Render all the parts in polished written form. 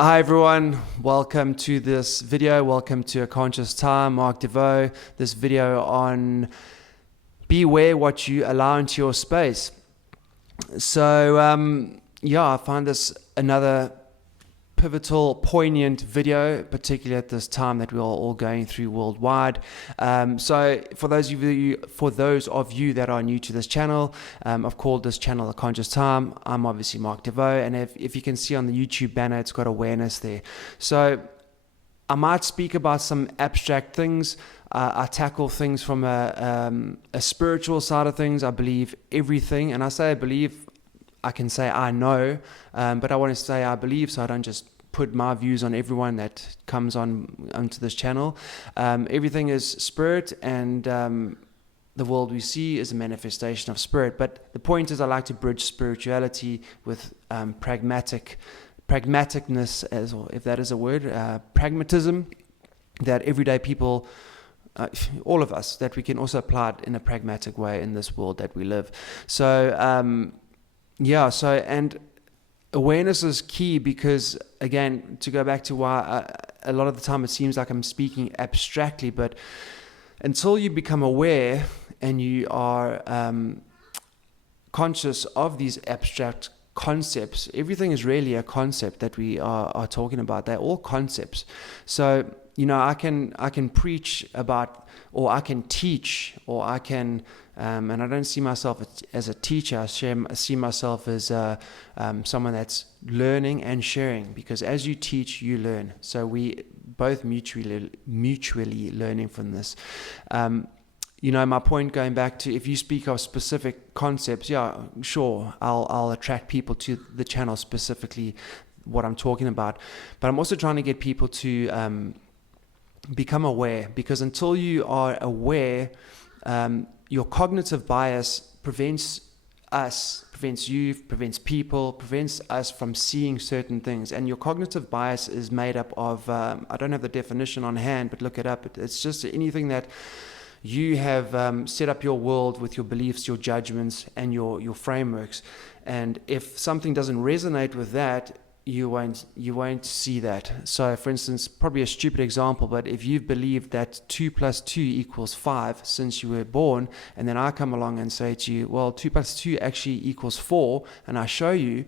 Hi everyone, welcome to this video. Welcome to A Conscious Time, Mark DeVoe. This video on beware what you allow into your space. So I find this another pivotal, poignant video, particularly at this time that we're all going through worldwide. So for those of you that are new to this channel, I've called this channel A Conscious Time. I'm obviously Mark DeVoe, and if you can see on the YouTube banner, it's got awareness there. So I might speak about some abstract things. I tackle things from a spiritual side of things. I believe everything, and I say I believe, I can say I know, but I want to say I believe, so I don't just put my views on everyone that comes onto this channel. Everything is spirit, and the world we see is a manifestation of spirit. But the point is, I like to bridge spirituality with pragmaticness, if that is a word, pragmatism, that everyday people, all of us, that we can also apply it in a pragmatic way in this world that we live. So and awareness is key because, again, to go back to why a lot of the time it seems like I'm speaking abstractly, but until you become aware and you are conscious of these abstract concepts, everything is really a concept that we are talking about. They're all concepts. So, I can preach about, or I can teach, or I can, and I don't see myself as a teacher. I see myself as someone that's learning and sharing, because as you teach, you learn. So we both mutually learning from this. My point, going back to, if you speak of specific concepts, yeah, sure, I'll attract people to the channel, specifically what I'm talking about. But I'm also trying to get people to become aware, because until you are aware, your cognitive bias prevents people, prevents us from seeing certain things. And your cognitive bias is made up of, I don't have the definition on hand, but look it up. It's just anything that you have set up your world with your beliefs, your judgments, and your frameworks. And if something doesn't resonate with that, you won't see that. So, for instance, probably a stupid example, but if you've believed that 2 + 2 = 5 since you were born, and then I come along and say to you, well, 2 + 2 actually = 4, and I show you,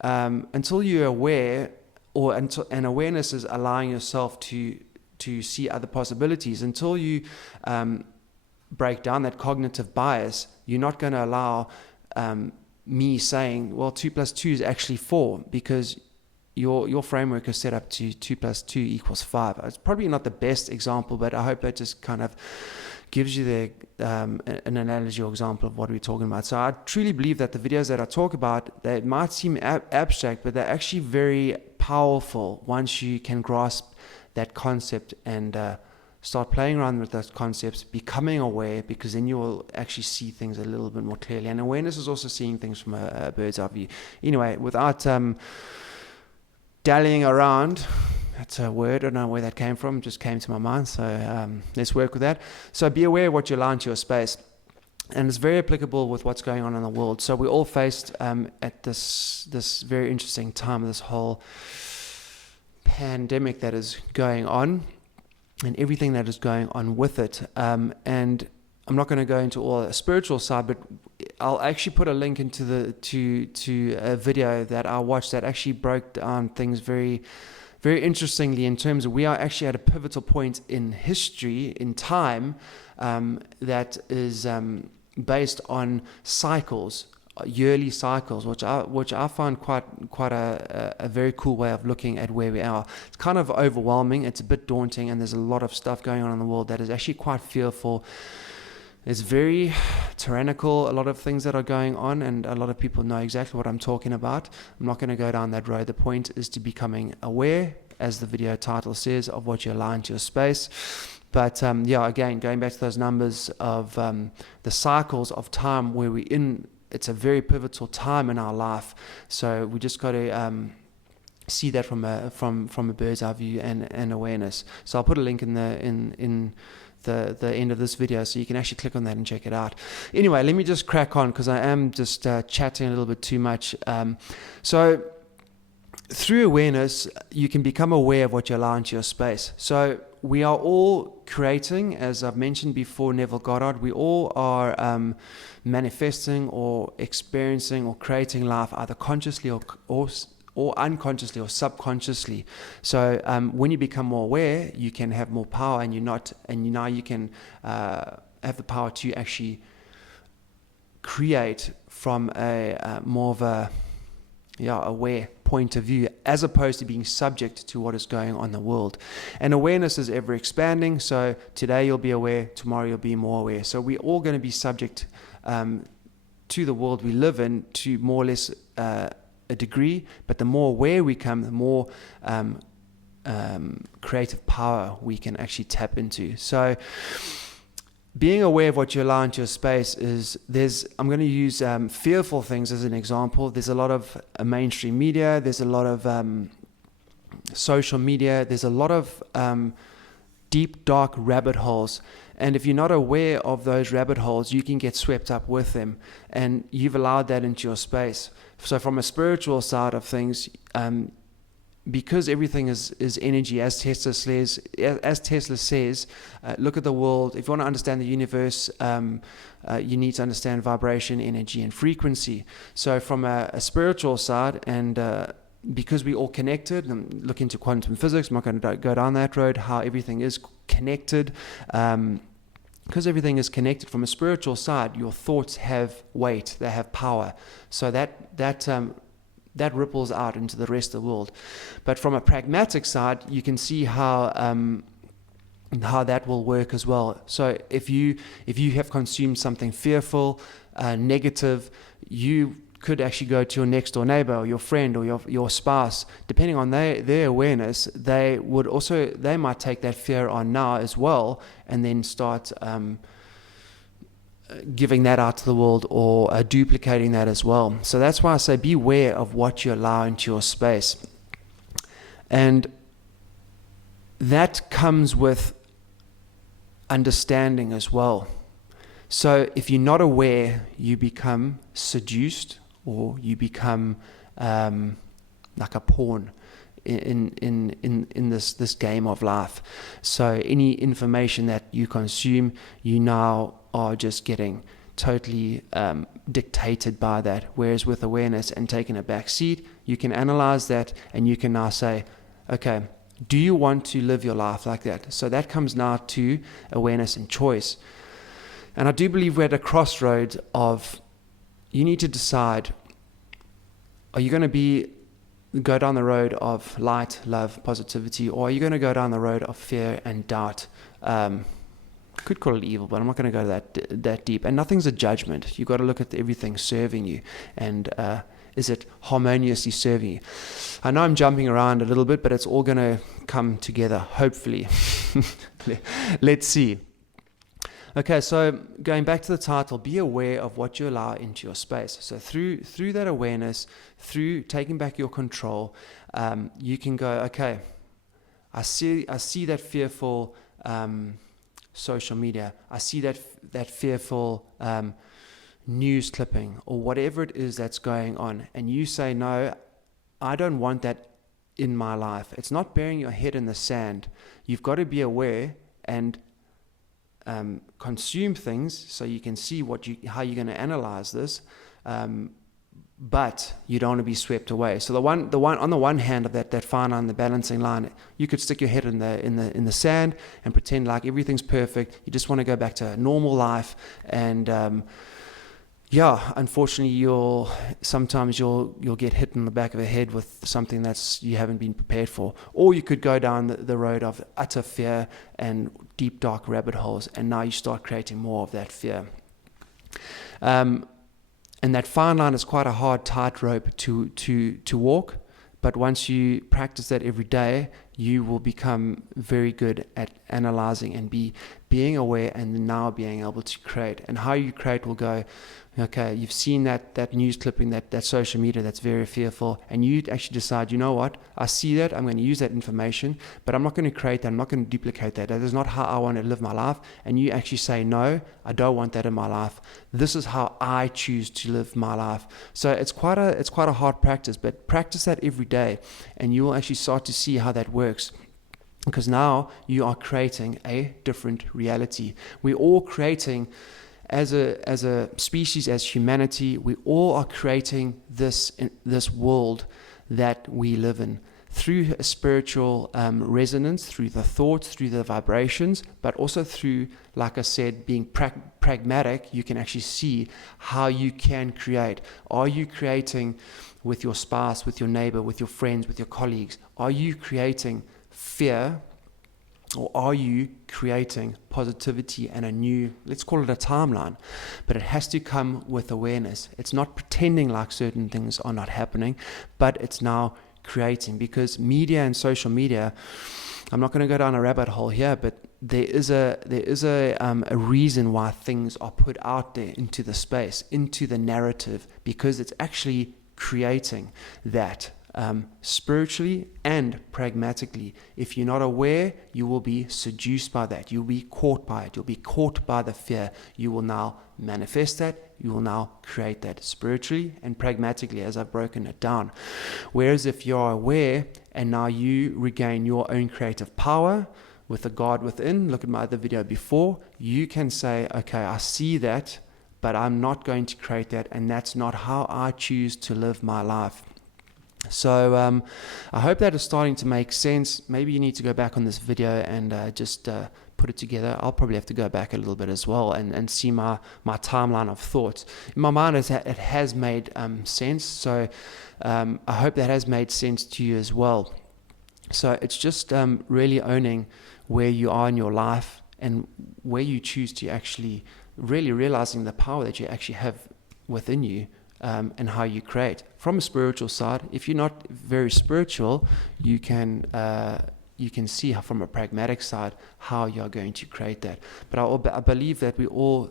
until you're aware, and awareness is allowing yourself to see other possibilities, until you break down that cognitive bias, you're not going to allow me saying, well, 2 + 2 is actually 4, because your framework is set up to 2 + 2 = 5. It's probably not the best example, but I hope that just kind of gives you an analogy or example of what we're talking about. So I truly believe that the videos that I talk about, they might seem abstract, but they're actually very powerful once you can grasp that concept and start playing around with those concepts, becoming aware, because then you will actually see things a little bit more clearly. And awareness is also seeing things from a bird's eye view. Anyway, without dallying around, that's a word, I don't know where that came from, it just came to my mind, so let's work with that. So be aware of what you allow into your space, and it's very applicable with what's going on in the world. So we're all faced at this very interesting time, this whole pandemic that is going on, and everything that is going on with it. And I'm not going to go into all the spiritual side, but I'll actually put a link into to a video that I watched that actually broke down things very, very interestingly, in terms of, we are actually at a pivotal point in history, in time, that is based on cycles, yearly cycles, which I find quite a very cool way of looking at where we are. It's kind of overwhelming, it's a bit daunting, and there's a lot of stuff going on in the world that is actually quite fearful. It's very tyrannical, a lot of things that are going on, and a lot of people know exactly what I'm talking about. I'm not going to go down that road. The point is to becoming aware, as the video title says, of what you allow into your space. But again, going back to those numbers of the cycles of time where we're in, it's a very pivotal time in our life. So we just got to see that from a bird's eye view and awareness. So I'll put a link in the end of this video, so you can actually click on that and check it out. Anyway, let me just crack on, because I am just chatting a little bit too much. So through awareness, you can become aware of what you allow into your space. So we are all creating, as I've mentioned before, Neville Goddard, we all are manifesting or experiencing or creating life either consciously or unconsciously or subconsciously. So when you become more aware, you can have more power, and now you can have the power to actually create from a more of a aware point of view, as opposed to being subject to what is going on in the world. And awareness is ever expanding. So today you'll be aware, tomorrow you'll be more aware. So we're all going to be subject to the world we live in to more or less a degree. But the more aware we become, the more creative power we can actually tap into. So being aware of what you allow into your space I'm going to use fearful things as an example. There's a lot of mainstream media, there's a lot of social media, there's a lot of deep, dark rabbit holes. And if you're not aware of those rabbit holes, you can get swept up with them, and you've allowed that into your space. So from a spiritual side of things, because everything is energy, as Tesla says, look at the world. If you want to understand the universe, you need to understand vibration, energy, and frequency. So from a spiritual side, and because we're all connected, and look into quantum physics, I'm not going to go down that road, how everything is connected. Because everything is connected from a spiritual side, your thoughts have weight, they have power. So that ripples out into the rest of the world. But from a pragmatic side, you can see how that will work as well. So if you have consumed something fearful, negative, you could actually go to your next door neighbor or your friend or your spouse, depending on their awareness, they might take that fear on now as well, and then start giving that out to the world, or duplicating that as well. So that's why I say beware of what you allow into your space. And that comes with understanding as well. So if you're not aware, you become seduced, or you become like a pawn in this game of life. So any information that you consume, you now are just getting totally dictated by that. Whereas with awareness and taking a back seat, you can analyze that, and you can now say, okay, do you want to live your life like that? So that comes now to awareness and choice. And I do believe we're at a crossroads of, you need to decide, are you going to go down the road of light, love, positivity, or are you going to go down the road of fear and doubt? Could call it evil, but I'm not going to go that deep. And nothing's a judgment. You've got to look at everything serving you, and is it harmoniously serving you? I know I'm jumping around a little bit, but it's all going to come together, hopefully. Let's see. Okay, so going back to the title, be aware of what you allow into your space. So through that awareness, through taking back your control, you can go, okay, I see that fearful social media. I see that fearful news clipping, or whatever it is that's going on, and you say, no, I don't want that in my life. It's not burying your head in the sand. You've got to be aware and consume things so you can see how you're going to analyze this, but you don't want to be swept away. So the one on the one hand of that fine line, the balancing line, you could stick your head in the sand and pretend like everything's perfect. You just want to go back to normal life, and unfortunately you'll get hit in the back of the head with something that's you haven't been prepared for. Or you could go down the road of utter fear and deep dark rabbit holes, and now you start creating more of that fear. And that fine line is quite a hard tightrope to walk, but once you practice that every day, you will become very good at analyzing and being aware, and now being able to create. And how you create will go, okay, you've seen that news clipping, that social media that's very fearful, and you actually decide, you know what, I see that, I'm going to use that information, but I'm not going to create that, I'm not going to duplicate that. That is not how I want to live my life. And you actually say, no, I don't want that in my life. This is how I choose to live my life. So it's quite a hard practice, but practice that every day, and you will actually start to see how that works. Because now you are creating a different reality. We're all creating, as a species, as humanity, we all are creating this world that we live in through a spiritual resonance, through the thoughts, through the vibrations, but also through, like I said, being pragmatic. You can actually see how you can create. Are you creating with your spouse, with your neighbor, with your friends, with your colleagues? Are you creating fear, or are you creating positivity and a new, let's call it a timeline? But it has to come with awareness. It's not pretending like certain things are not happening, but it's now creating. Because media and social media, I'm not going to go down a rabbit hole here, but there is a reason why things are put out there into the space, into the narrative, because it's actually creating that. Spiritually and pragmatically. If you're not aware, you will be seduced by that. You'll be caught by it. You'll be caught by the fear. You will now manifest that. You will now create that spiritually and pragmatically, as I've broken it down. Whereas if you're aware and now you regain your own creative power with the God within, look at my other video before, you can say, okay, I see that, but I'm not going to create that, and that's not how I choose to live my life. So I hope that is starting to make sense. Maybe you need to go back on this video and just put it together. I'll probably have to go back a little bit as well and see my timeline of thoughts. In my mind, it has made sense. So I hope that has made sense to you as well. So it's just really owning where you are in your life and where you choose to actually really realizing the power that you actually have within you. And how you create from a spiritual side. If you're not very spiritual, you can see how, from a pragmatic side, how you're going to create that. But I believe that we all,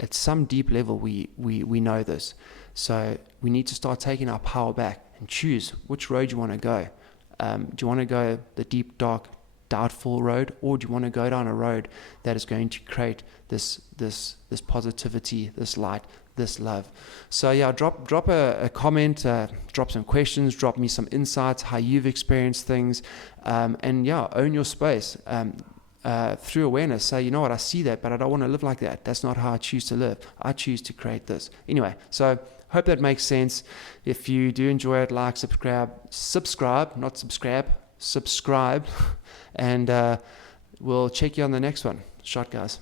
at some deep level, we know this. So we need to start taking our power back and choose which road you want to go. Do you want to go the deep, dark, doubtful road, or do you want to go down a road that is going to create this positivity, this light, this love? So yeah, drop a comment, drop some questions, drop me some insights, how you've experienced things, and yeah, own your space through awareness. Say, you know what, I see that, but I don't want to live like that. That's not how I choose to live. I choose to create this. Anyway, so hope that makes sense. If you do enjoy it, like, subscribe, and we'll check you on the next one. Shot, guys.